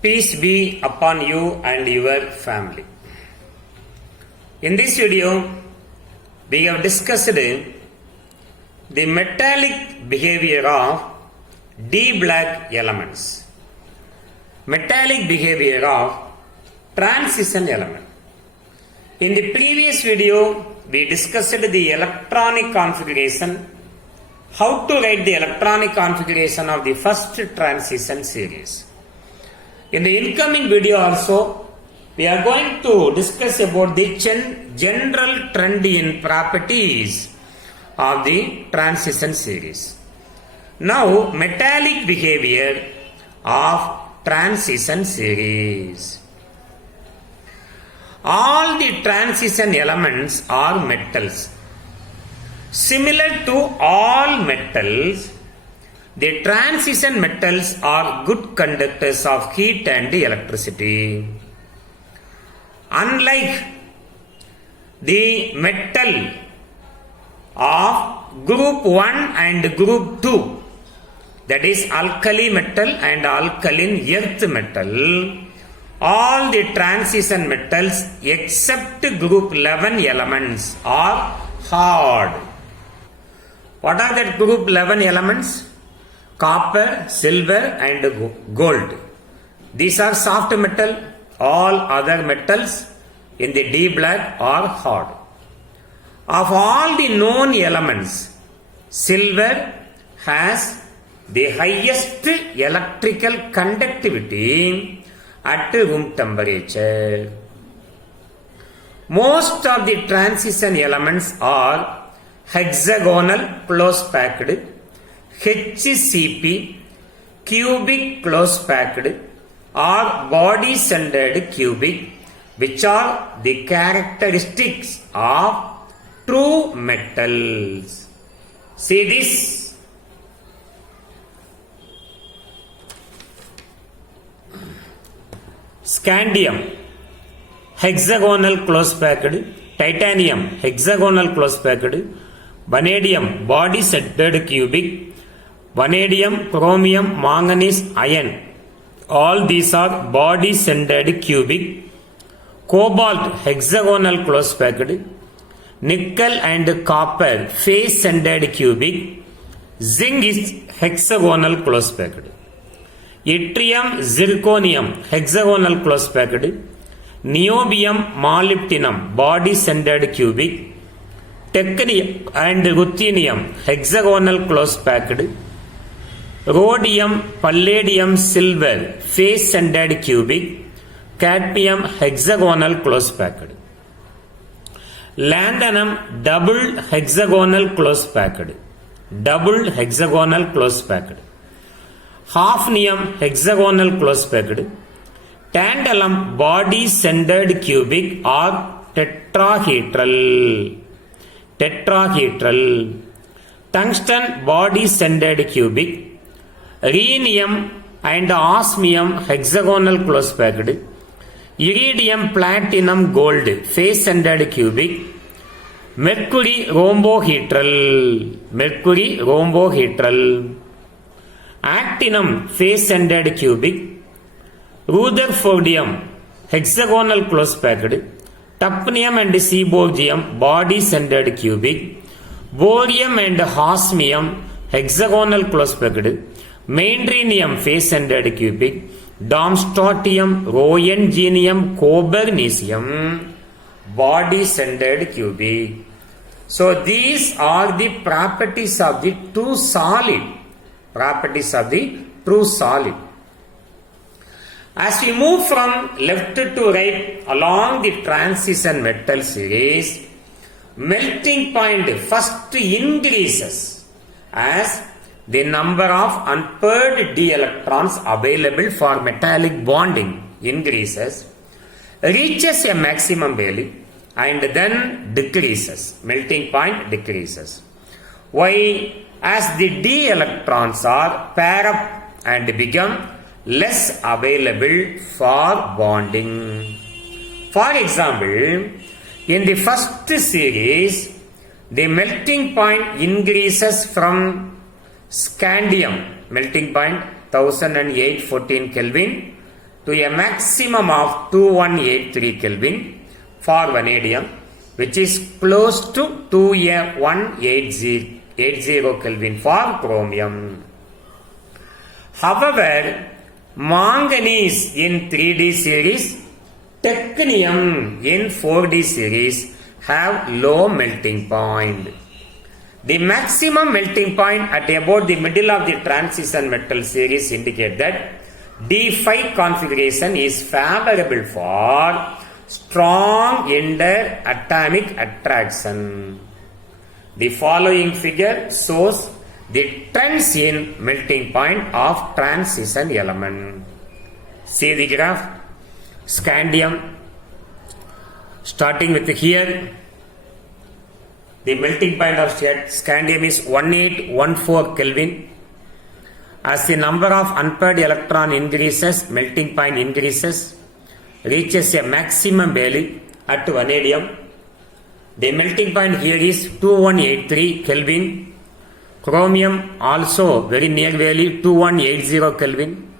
Peace be upon you and your family. In this video, we have discussed the metallic behavior of D-block elements. Metallic behavior of transition element. In the previous video, we discussed the electronic configuration, how to write the electronic configuration of the first transition series. In the incoming video also, we are going to discuss about the general trend in properties of the transition series. Now, metallic behavior of transition series. All the transition elements are metals. Similar to all metals, the transition metals are good conductors of heat and electricity. Unlike the metal of group 1 and group 2, that is alkali metal and alkaline earth metal, all the transition metals except group 11 elements are hard. What are that group 11 elements? Copper, silver and gold. These are soft metal. All other metals in the D block are hard. Of all the known elements, silver has the highest electrical conductivity at room temperature. Most of the transition elements are hexagonal close packed, HCP, cubic close packed, or body centered cubic, which are the characteristics of true metals. See this. Scandium, hexagonal close packed, titanium, hexagonal close packed, vanadium, body centered cubic, vanadium, chromium, manganese, iron. All these are body centered cubic. Cobalt, hexagonal close packed. Nickel and copper, face centered cubic. Zinc is hexagonal close packed. Yttrium, zirconium, hexagonal close packed. Niobium, molybdenum, body centered cubic. Technetium and ruthenium, hexagonal close packed. Rhodium, palladium, silver, face centered cubic. Cadmium, hexagonal close packed. Lanthanum, double hexagonal close packed. Double hexagonal close packed. Hafnium, hexagonal close packed. Tantalum, body centered cubic or tetrahedral. Tetrahedral. Tungsten, body centered cubic. Rhenium and osmium, hexagonal close packed. Iridium, platinum, gold, face centered cubic. Mercury, rhombohedral. Mercury, rhombohedral. Actinum, face centered cubic. Rutherfordium, hexagonal close packed. Tupnium and seaborgium, body centered cubic. Borium and osmium, hexagonal close packed. Meitnerium, face centered cubic. Darmstadtium, Roentgenium, cobernicium, body centered cubic. So these are the properties of the true solid. Properties of the true solid. As we move from left to right along the transition metal series, melting point first increases as the number of unpaired d electrons available for metallic bonding increases, reaches a maximum value and then decreases. Melting point decreases. Why? As the d electrons are pair up and become less available for bonding. For example, in the first series, the melting point increases from Scandium, melting point 1008-14 Kelvin, to a maximum of 2183 Kelvin for vanadium, which is close to 2180 Kelvin for chromium. However, manganese in 3D series, technetium in 4D series have low melting point. The maximum melting point at about the middle of the transition metal series indicate that D5 configuration is favorable for strong interatomic attraction. The following figure shows the trends in melting point of transition element. See the graph. Scandium, starting with here, the melting point of scandium is 1814 Kelvin. As the number of unpaired electron increases, melting point increases, reaches a maximum value at vanadium. The melting point here is 2183 Kelvin. Chromium also very near value 2180 Kelvin.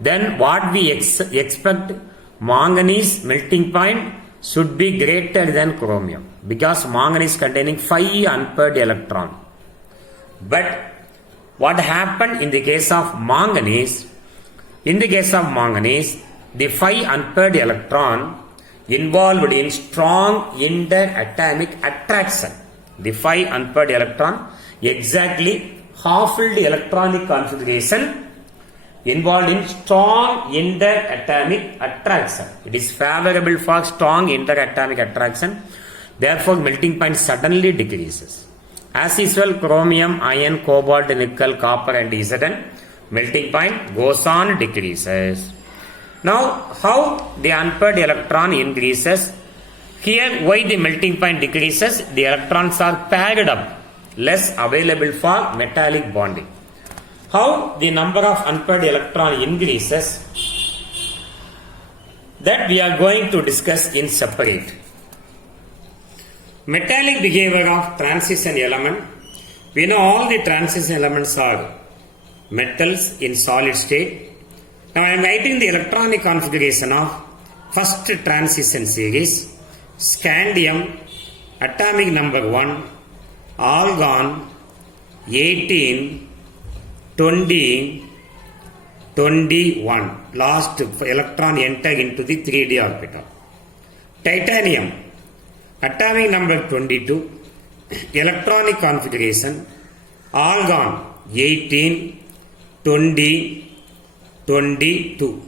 Then what we expect, manganese melting point should be greater than chromium because manganese containing 5 unpaired electron. But what happened in the case of manganese? In the case of manganese, the 5 unpaired electron involved in strong interatomic attraction. The 5 unpaired electron exactly half-filled electronic configuration involved in strong interatomic attraction. It is favorable for strong interatomic attraction. Therefore, melting point suddenly decreases. As usual, chromium, iron, cobalt, nickel, copper and Zn, melting point goes on decreases. Now, how the unpaired electron increases? Here, why the melting point decreases? The electrons are paired up, less available for metallic bonding. How the number of unpaired electron increases? That we are going to discuss in separate. Metallic behavior of transition element. We know all the transition elements are metals in solid state. Now I am writing the electronic configuration of first transition series. Scandium, atomic number 1, argon, 18, 20, 21. Last electron enter into the 3D orbital. Titanium, atomic number 22, electronic configuration, argon, 18, 20, 22.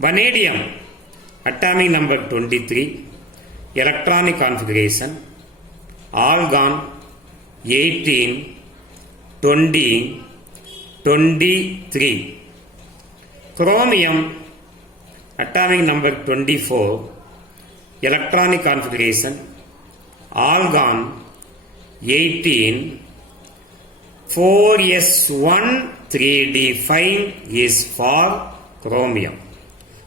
Vanadium, atomic number 23, electronic configuration, argon, 18, 20, 23. Chromium, atomic number 24, electronic configuration, argon, 18, 4s1 3d5 is for chromium.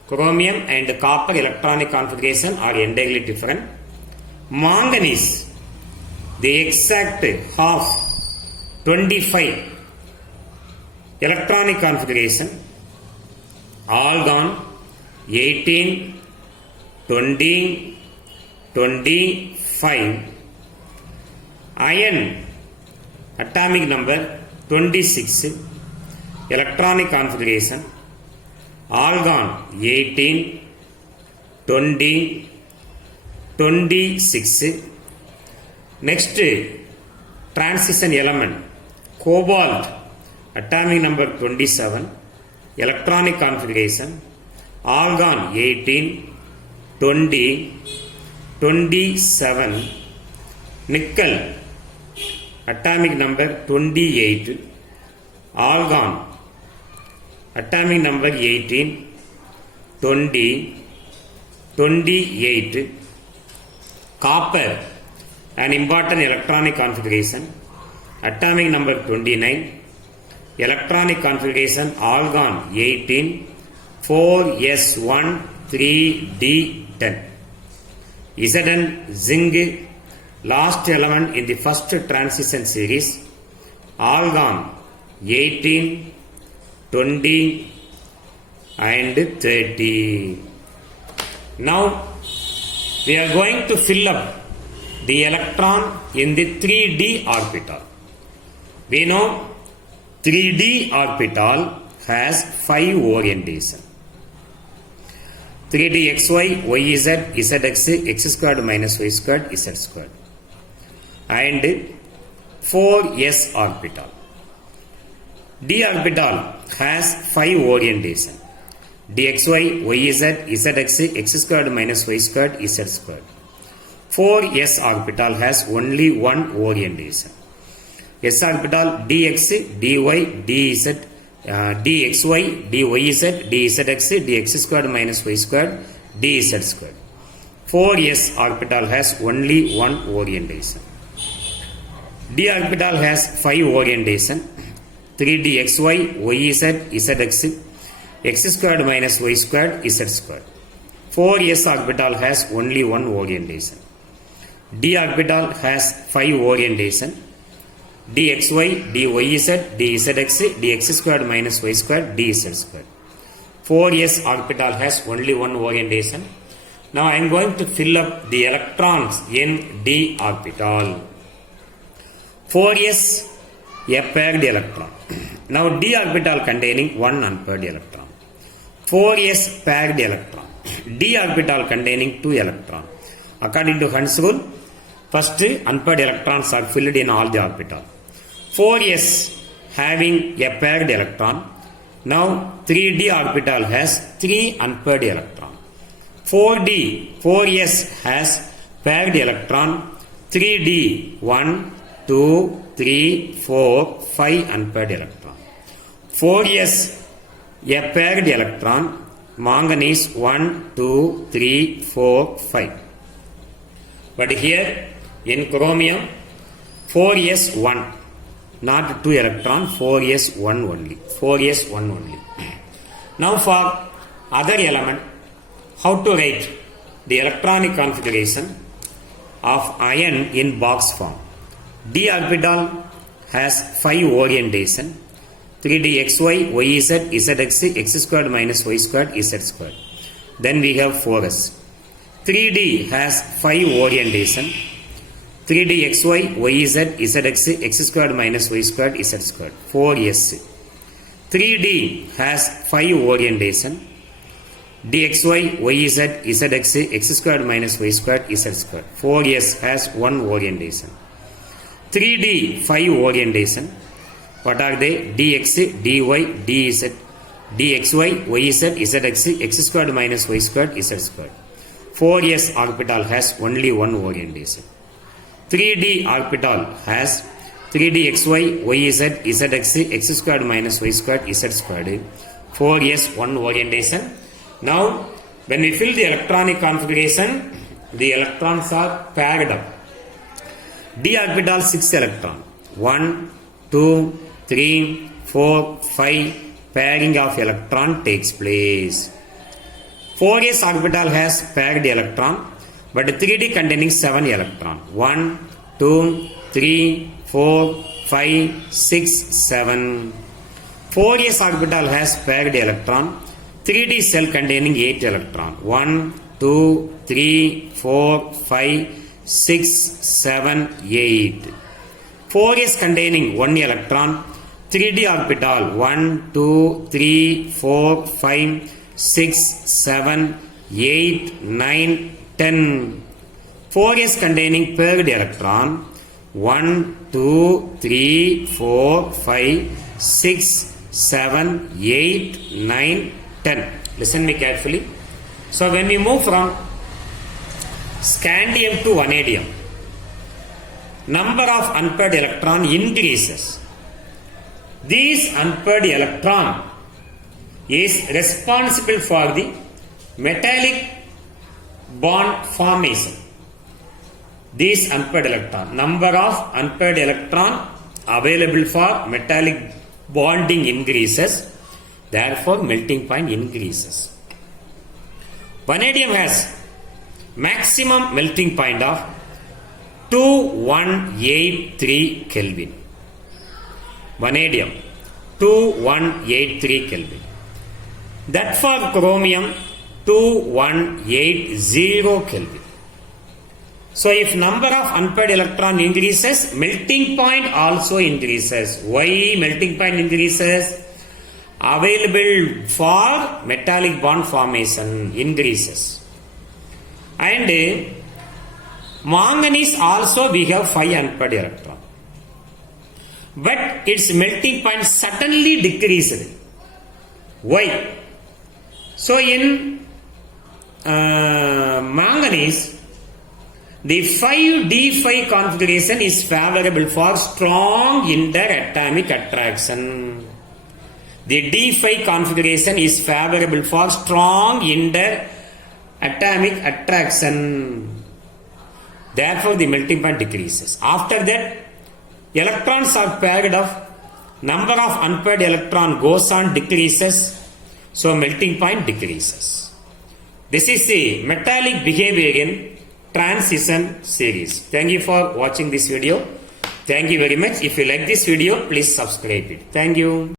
Chromium and copper electronic configuration are entirely different. Manganese, the exact half 25 electronic configuration, argon 18, 20, 25. Iron, atomic number 26, electronic configuration, argon 18, 20, 26. Next, transition element, cobalt, atomic number 27, electronic configuration, argon 18, 20, 27. Nickel, atomic number 28, argon, atomic number 18, 20, 28. Copper, an important electronic configuration, atomic number 29, electronic configuration, argon 18, 4s1 3d10. Zn, zinc, last element in the first transition series, argon 18, 20 and 30. Now we are going to fill up the electron in the 3d orbital. We know 3d orbital has 5 orientation. 3d xy, yz, zx, x squared minus y squared, z squared. And 4s orbital. D orbital has 5 orientation. dxy, yz, zx, x squared minus y squared, z squared. 4s orbital has only one orientation. S orbital dx, dy, dz, dxy, dyz, dzx, dx squared minus y squared, dz squared. 4s orbital has only one orientation. D orbital has 5 orientation. 3dxy, yz, zx, x squared minus y squared, z squared. 4s orbital has only one orientation. D orbital has 5 orientation. dxy, dyz, dzx, dx squared minus y squared, dz squared. 4s orbital has only one orientation. Now I am going to fill up the electrons in d orbital. 4s, a paired electron. Now d orbital containing one unpaired electron. 4s paired electron. D orbital containing 2 electrons. According to Hund's rule, first unpaired electrons are filled in all the orbital. 4s having a paired electron. Now 3d orbital has 3 unpaired electrons. 4s has paired electron. 3d 1, 2, 3, 4, 5 unpaired electron. 4s a paired electron. Manganese 1, 2, 3, 4, 5. But here in chromium 4s 1, not 2 electron, 4s 1 only. 4s 1 only. Now for other element, how to write the electronic configuration of iron in box form. D orbital has 5 orientation. 3dxy, yz, zx, x squared minus y squared, z squared. Then we have 4s. 3d has 5 orientation. 3dxy, yz, zx, x squared minus y squared, z squared. 4s. 3d has 5 orientation. dxy, yz, zx, x squared minus y squared, z squared. 4s has 1 orientation. 3d 5 orientation. What are they? dx, dy, dz, dxy, yz, zx, x squared minus y squared, z squared. 4s orbital has only one orientation. 3d orbital has 3dxy, yz, zx, x squared minus y squared, z squared. 4s one orientation. Now when we fill the electronic configuration, the electrons are paired up. D orbital 6 electron. 1, 2, 3, 4, 5 pairing of electron takes place. 4s orbital has paired electron, but 3d containing 7 electron. 1, 2, 3, 4, 5, 6, 7. 4s orbital has paired electron. 3d cell containing 8 electron. 1, 2, 3, 4, 5, 6, 7, 8. 4s containing 1 electron. 3d orbital 1, 2, 3, 4, 5, 6, 7, 8, 9, 10. 4s containing paired electron 1, 2, 3, 4, 5, 6, 7, 8, 9, 10. Listen me carefully. So when we move from scandium to vanadium, number of unpaired electron increases. This unpaired electron is responsible for the metallic bond formation. This unpaired electron, number of unpaired electron available for metallic bonding increases, therefore melting point increases. Vanadium has maximum melting point of 2183 Kelvin. Vanadium 2183 Kelvin. That for chromium 2180 Kelvin. So if number of unpaired electron increases, melting point also increases. Why melting point increases? Available for metallic bond formation increases. And manganese also we have 5 unpaired electron. But its melting point suddenly decreased. Why? So in manganese, the 5d5 configuration is favorable for strong interatomic attraction. The d5 configuration is favorable for strong interatomic attraction. Therefore, the melting point decreases. After that, electrons are paired up. Number of unpaired electron goes on decreases. So, melting point decreases. This is the metallic behavior in transition series. Thank you for watching this video. Thank you very much. If you like this video, please subscribe it. Thank you.